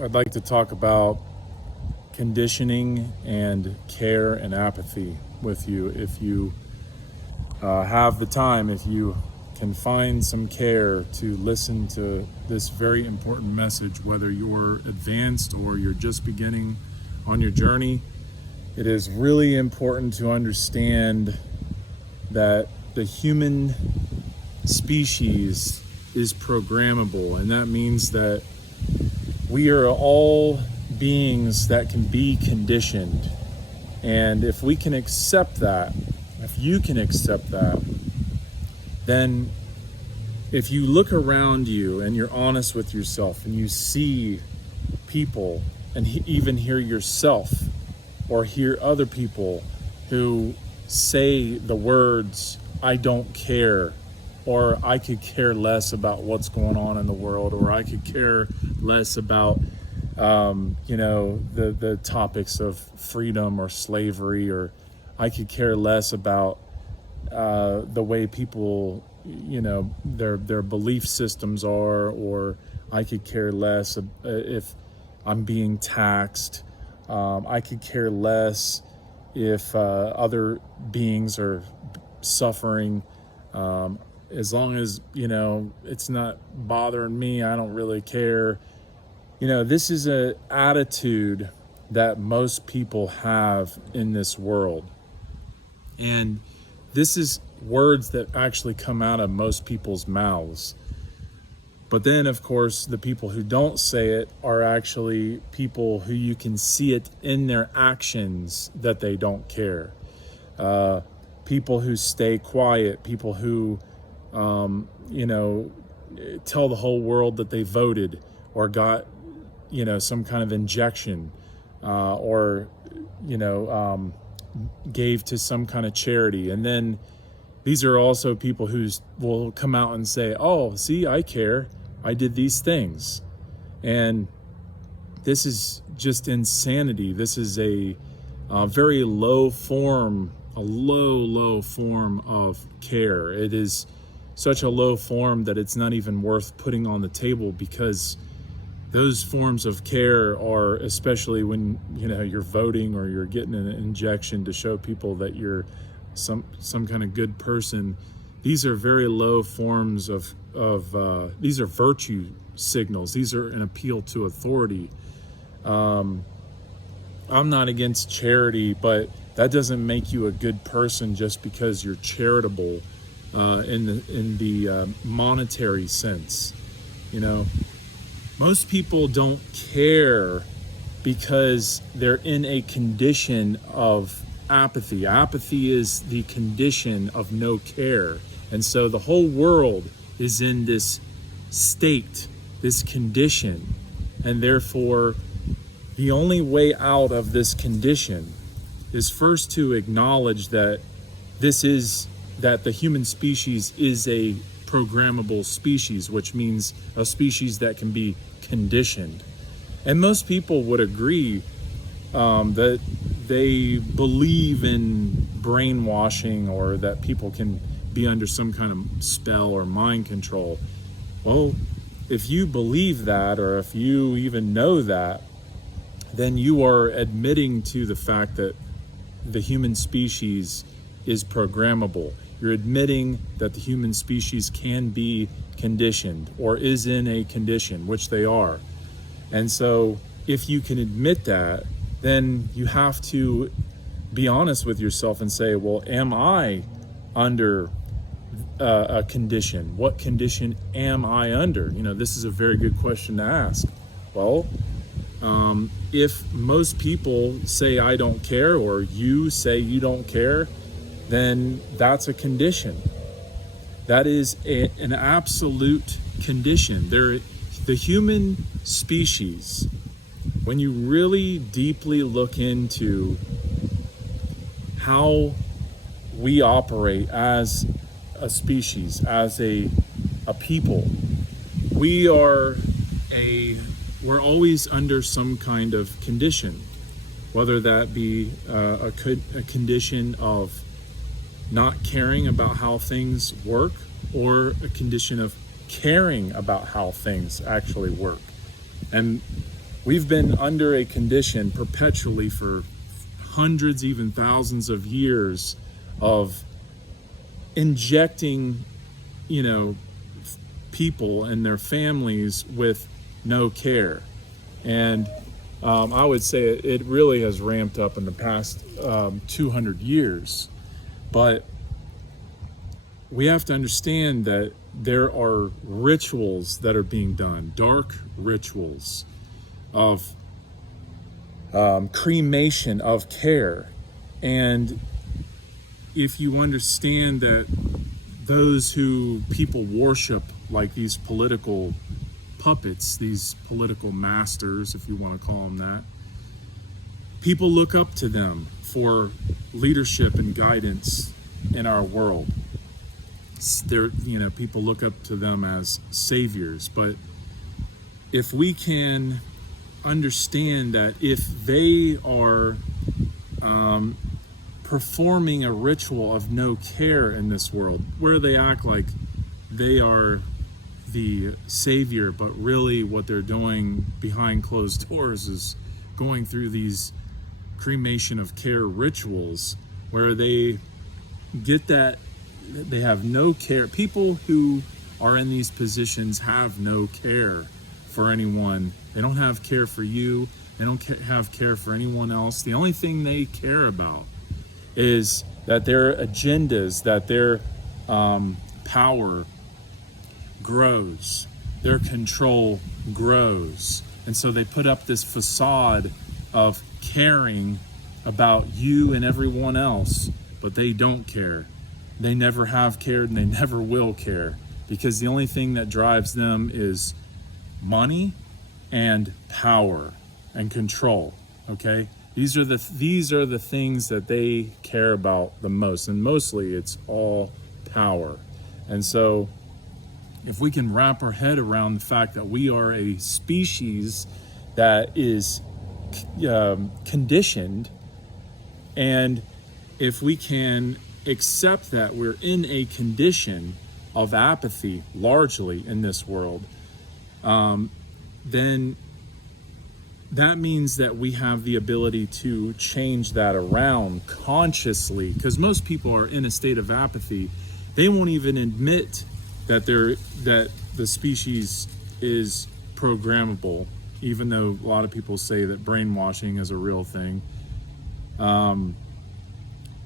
I'd like to talk about conditioning and care and apathy with you. If you have the time, if you can find some care to listen to this very important message, whether you're advanced or you're just beginning on your journey, it is really important to understand that the human species is programmable, and that means that we are all beings that can be conditioned. And if we can accept that, if you can accept that, then if you look around you and you're honest with yourself and you see people and even hear yourself or hear other people who say the words, "I don't care," or "I could care less about what's going on in the world," or "I could care less about the topics of freedom or slavery," or "I could care less about the way people, their belief systems are," or "I could care less if I'm being taxed." I could care less if other beings are suffering. As long as, it's not bothering me, I don't really care. This is an attitude that most people have in this world. And this is words that actually come out of most people's mouths. But then, of course, the people who don't say it are actually people who you can see it in their actions that they don't care. People who stay quiet, people who, tell the whole world that they voted or got, some kind of injection, or gave to some kind of charity. And then these are also people who will come out and say, "Oh, see, I care. I did these things." And this is just insanity. This is a very low form, a low form of care. It is such a low form that it's not even worth putting on the table, because those forms of care are, especially when you're voting or you're getting an injection to show people that you're some kind of good person. These are very low forms of these are virtue signals. These are an appeal to authority. I'm not against charity, but that doesn't make you a good person just because you're charitable in the monetary sense. Most people don't care because they're in a condition of apathy. Apathy is the condition of no care. And so the whole world is in this state, this condition. And therefore, the only way out of this condition is first to acknowledge that that the human species is a programmable species, which means a species that can be conditioned. And most people would agree that they believe in brainwashing, or that people can be under some kind of spell or mind control. Well, if you believe that, or if you even know that, then you are admitting to the fact that the human species is programmable. You're admitting that the human species can be conditioned, or is in a condition, which they are. And so if you can admit that, then you have to be honest with yourself and say, well, am I under a condition? What condition am I under? This is a very good question to ask. Well, if most people say I don't care, or you say you don't care, then that's a condition. That is an absolute condition. The human species, when you really deeply look into how we operate as a species, as a people, we're always under some kind of condition, whether that be a condition of not caring about how things work, or a condition of caring about how things actually work. And We've been under a condition perpetually for hundreds, even thousands of years of injecting, people and their families with no care. And I would say it really has ramped up in the past 200 years. But we have to understand that there are rituals that are being done, dark rituals of cremation of care. And if you understand that those who people worship, like these political puppets, these political masters, if you want to call them that, people look up to them for leadership and guidance in our world. People look up to them as saviors. But if we can understand that if they are performing a ritual of no care in this world, where they act like they are the savior, but really what they're doing behind closed doors is going through these cremation of care rituals where they get that they have no care. People who are in these positions have no care for anyone. They don't have care for you. They don't have care for anyone else. The only thing they care about is that their agendas, that their power grows, their control grows. And so they put up this facade of caring about you and everyone else, but they don't care. They never have cared and they never will care, because the only thing that drives them is money and power and control. Okay? These are the things that they care about the most, and mostly it's all power. And so if we can wrap our head around the fact that we are a species that is conditioned, and if we can accept that we're in a condition of apathy largely in this world, then that means that we have the ability to change that around consciously, because most people are in a state of apathy. They won't even admit that the species is programmable, even though a lot of people say that brainwashing is a real thing.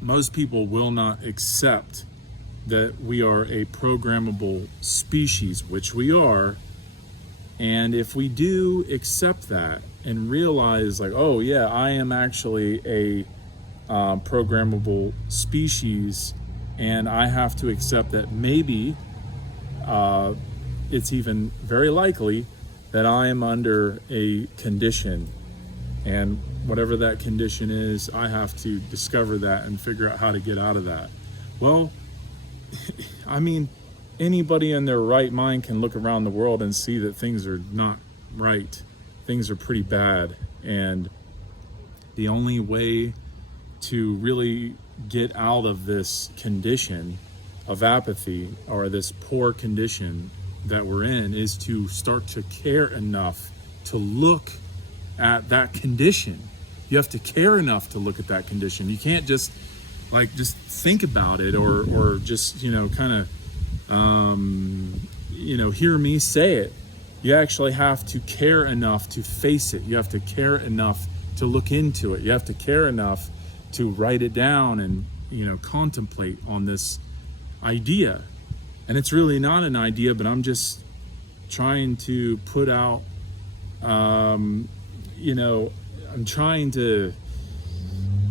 Most people will not accept that we are a programmable species, which we are. And if we do accept that and realize, like, oh yeah, I am actually a programmable species, and I have to accept that maybe it's even very likely that I am under a condition, and whatever that condition is, I have to discover that and figure out how to get out of that. Well, I mean, anybody in their right mind can look around the world and see that things are not right. Things are pretty bad. And the only way to really get out of this condition of apathy, or this poor condition that we're in, is to start to care enough to look at that condition. You have to care enough to look at that condition. You can't just think about it, or just kind of hear me say it. You actually have to care enough to face it. You have to care enough to look into it. You have to care enough to write it down and contemplate on this idea. And it's really not an idea, but I'm just trying to put out I'm trying to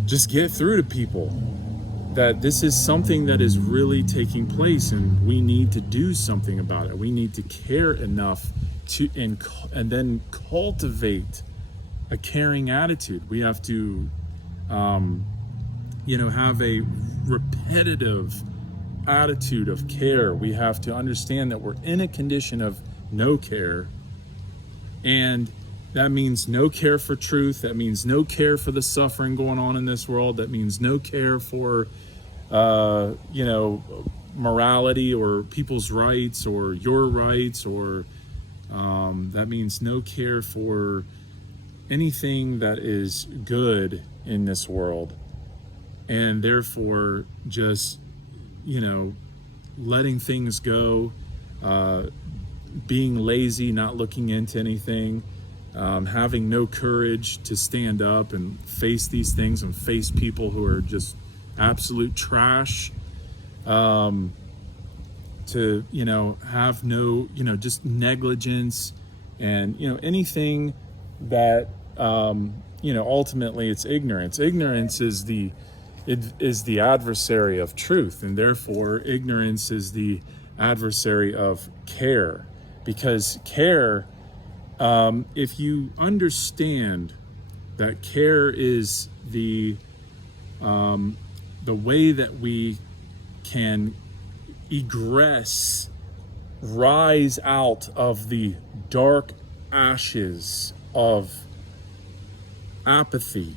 just get through to people that this is something that is really taking place, and we need to do something about it. We need to care enough to and then cultivate a caring attitude. We have to have a repetitive attitude of care. We have to understand that we're in a condition of no care, and that means no care for truth. That means no care for the suffering going on in this world. That means no care for, morality or people's rights or your rights, or that means no care for anything that is good in this world, and therefore just, letting things go, being lazy, not looking into anything, having no courage to stand up and face these things and face people who are just absolute trash, to have no just negligence, and anything that ultimately it's ignorance. Ignorance is the adversary of truth, and therefore ignorance is the adversary of care. Because care, if you understand that care is the way that we can rise out of the dark ashes of apathy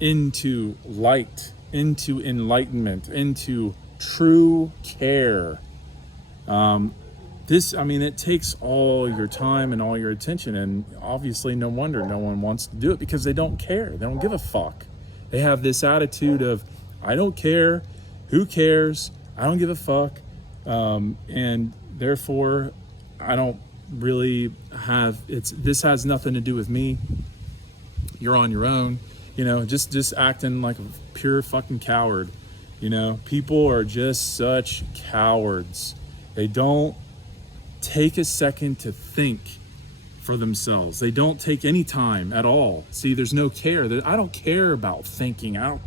into light, into enlightenment, into true care. It takes all your time and all your attention, and obviously no wonder no one wants to do it, because they don't care. They don't give a fuck. They have this attitude of, I don't care, who cares, I don't give a fuck, and therefore I don't really this has nothing to do with me. You're on your own, just acting like a pure fucking coward. People are just such cowards. They don't take a second to think for themselves. They don't take any time at all. See, there's no care. I don't care about thinking. I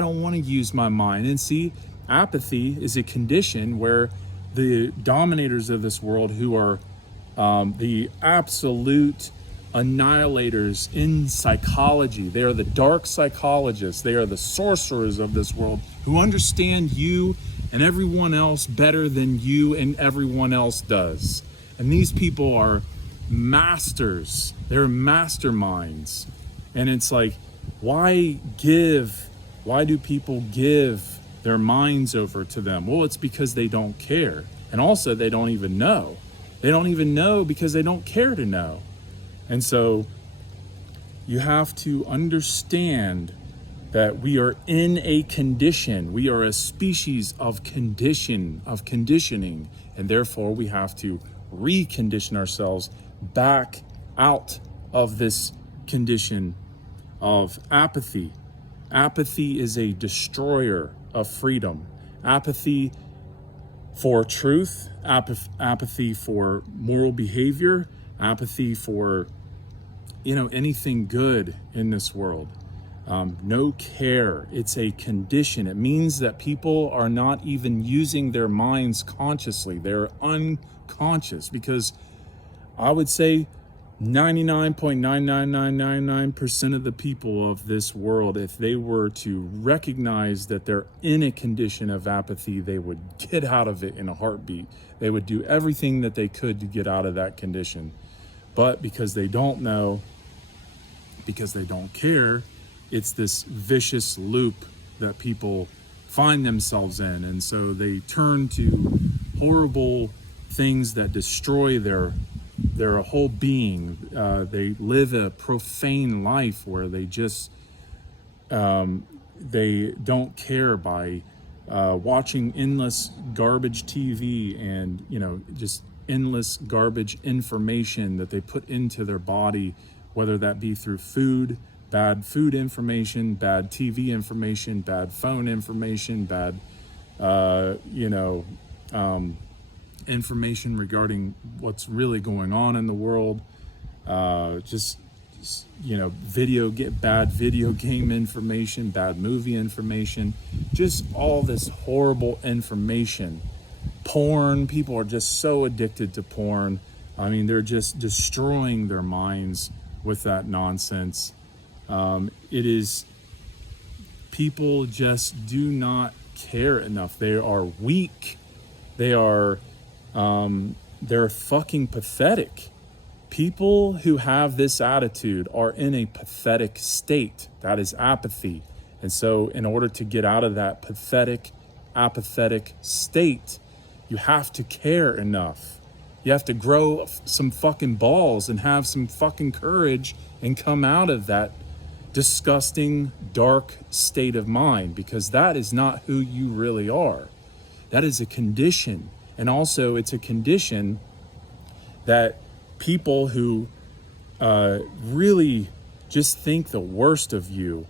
don't want to use my mind. And see, apathy is a condition where the dominators of this world, who are the absolute annihilators in psychology, they are the dark psychologists, they are the sorcerers of this world, who understand you and everyone else better than you and everyone else does. And these people are masters. They're masterminds. And it's like, why do people give their minds over to them? Well, it's because they don't care. And also, they don't even know. They don't even know because they don't care to know. And so you have to understand that we are in a condition. We are a species of conditioning, and therefore we have to recondition ourselves back out of this condition of apathy. Apathy is a destroyer of freedom. Apathy for truth, apathy for moral behavior, apathy for anything good in this world. No care. It's a condition. It means that people are not even using their minds consciously. They're unconscious, because I would say 99.99999% of the people of this world, if they were to recognize that they're in a condition of apathy, they would get out of it in a heartbeat. They would do everything that they could to get out of that condition. But because they don't know, because they don't care, it's this vicious loop that people find themselves in. And so they turn to horrible things that destroy their whole being. They live a profane life where they just they don't care by watching endless garbage TV and just endless garbage information that they put into their body, whether that be through food, bad food information, bad TV information, bad phone information, bad information regarding what's really going on in the world, bad video game information, bad movie information, just all this horrible information. Porn, people are just so addicted to porn. I mean, they're just destroying their minds with that nonsense. People just do not care enough. They are weak. They're fucking pathetic. People who have this attitude are in a pathetic state. That is apathy. And so in order to get out of that apathetic state, you have to care enough. You have to grow some fucking balls and have some fucking courage and come out of that disgusting, dark state of mind, because that is not who you really are. That is a condition. And also, it's a condition that people who really just think the worst of you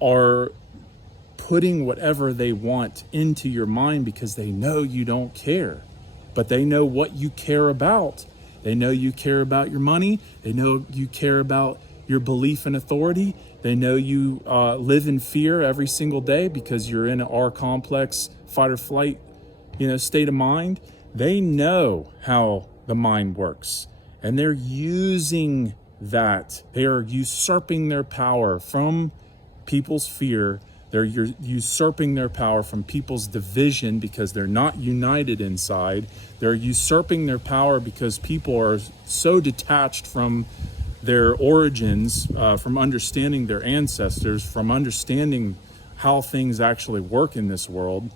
are putting whatever they want into your mind because they know you don't care. But they know what you care about. They know you care about your money. They know you care about your belief in authority. They know you live in fear every single day because you're in an R complex fight or flight, state of mind. They know how the mind works, and they're using that. They are usurping their power from people's fear. They're usurping their power from people's division because they're not united inside. They're usurping their power because people are so detached from their origins, from understanding their ancestors, from understanding how things actually work in this world.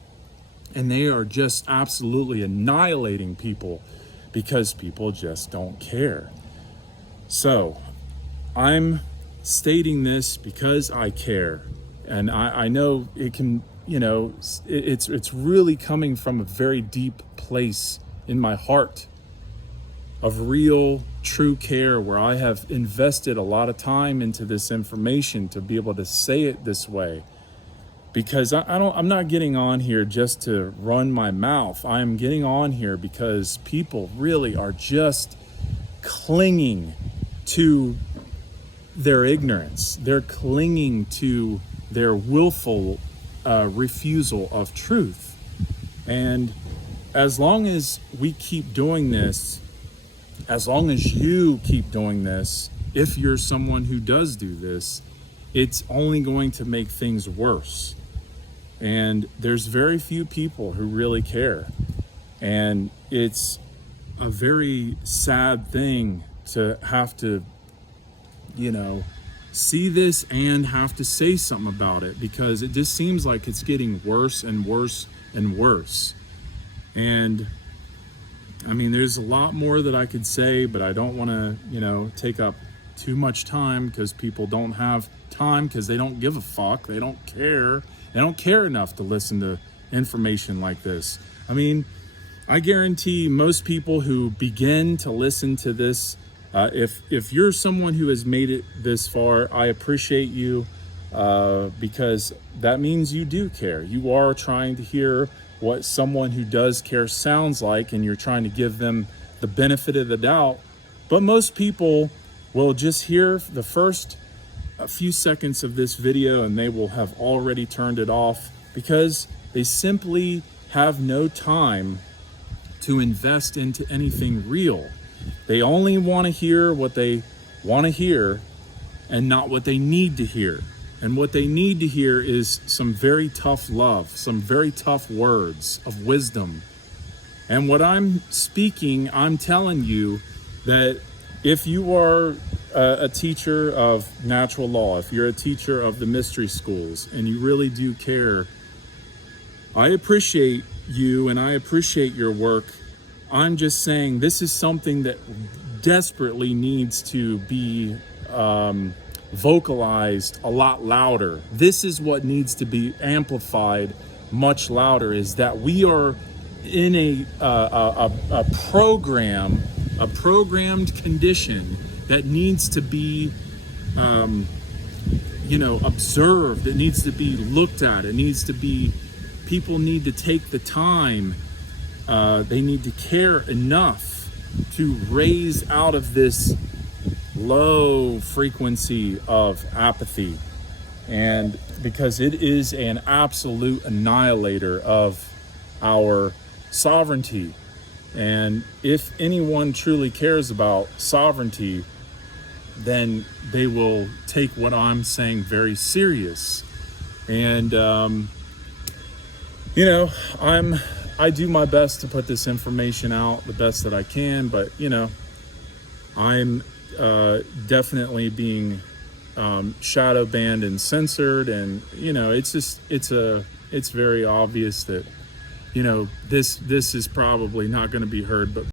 And they are just absolutely annihilating people because people just don't care. So I'm stating this because I care. And I know it can, it's really coming from a very deep place in my heart of real, true care, where I have invested a lot of time into this information to be able to say it this way. Because I'm not getting on here just to run my mouth. I'm getting on here because people really are just clinging to their ignorance. They're clinging to their willful refusal of truth. And as long as we keep doing this, as long as you keep doing this, if you're someone who does do this, it's only going to make things worse. And there's very few people who really care. And it's a very sad thing to have to, see this and have to say something about it, because it just seems like it's getting worse and worse and worse. And I mean, there's a lot more that I could say, but I don't want to, take up too much time, because people don't have time, because they don't give a fuck. They don't care. They don't care enough to listen to information like this. I mean, I guarantee most people who begin to listen to this, if you're someone who has made it this far, I appreciate you, because that means you do care. You are trying to hear what someone who does care sounds like, and you're trying to give them the benefit of the doubt. But most people will just hear the first a few seconds of this video and they will have already turned it off, because they simply have no time to invest into anything real. They only want to hear what they want to hear and not what they need to hear. And what they need to hear is some very tough love, some very tough words of wisdom. And what I'm speaking, I'm telling you that if you are a teacher of natural law, if you're a teacher of the mystery schools, and you really do care, I appreciate you and I appreciate your work. I'm just saying this is something that desperately needs to be vocalized a lot louder. This is what needs to be amplified much louder, is that we are in a programmed condition that needs to be observed. It needs to be looked at. It needs to be, people need to take the time. They need to care enough to raise out of this low frequency of apathy. And because it is an absolute annihilator of our sovereignty. And if anyone truly cares about sovereignty, then they will take what I'm saying very serious. And I do my best to put this information out the best that I can, but I'm definitely being shadow banned and censored, and it's very obvious that this is probably not going to be heard but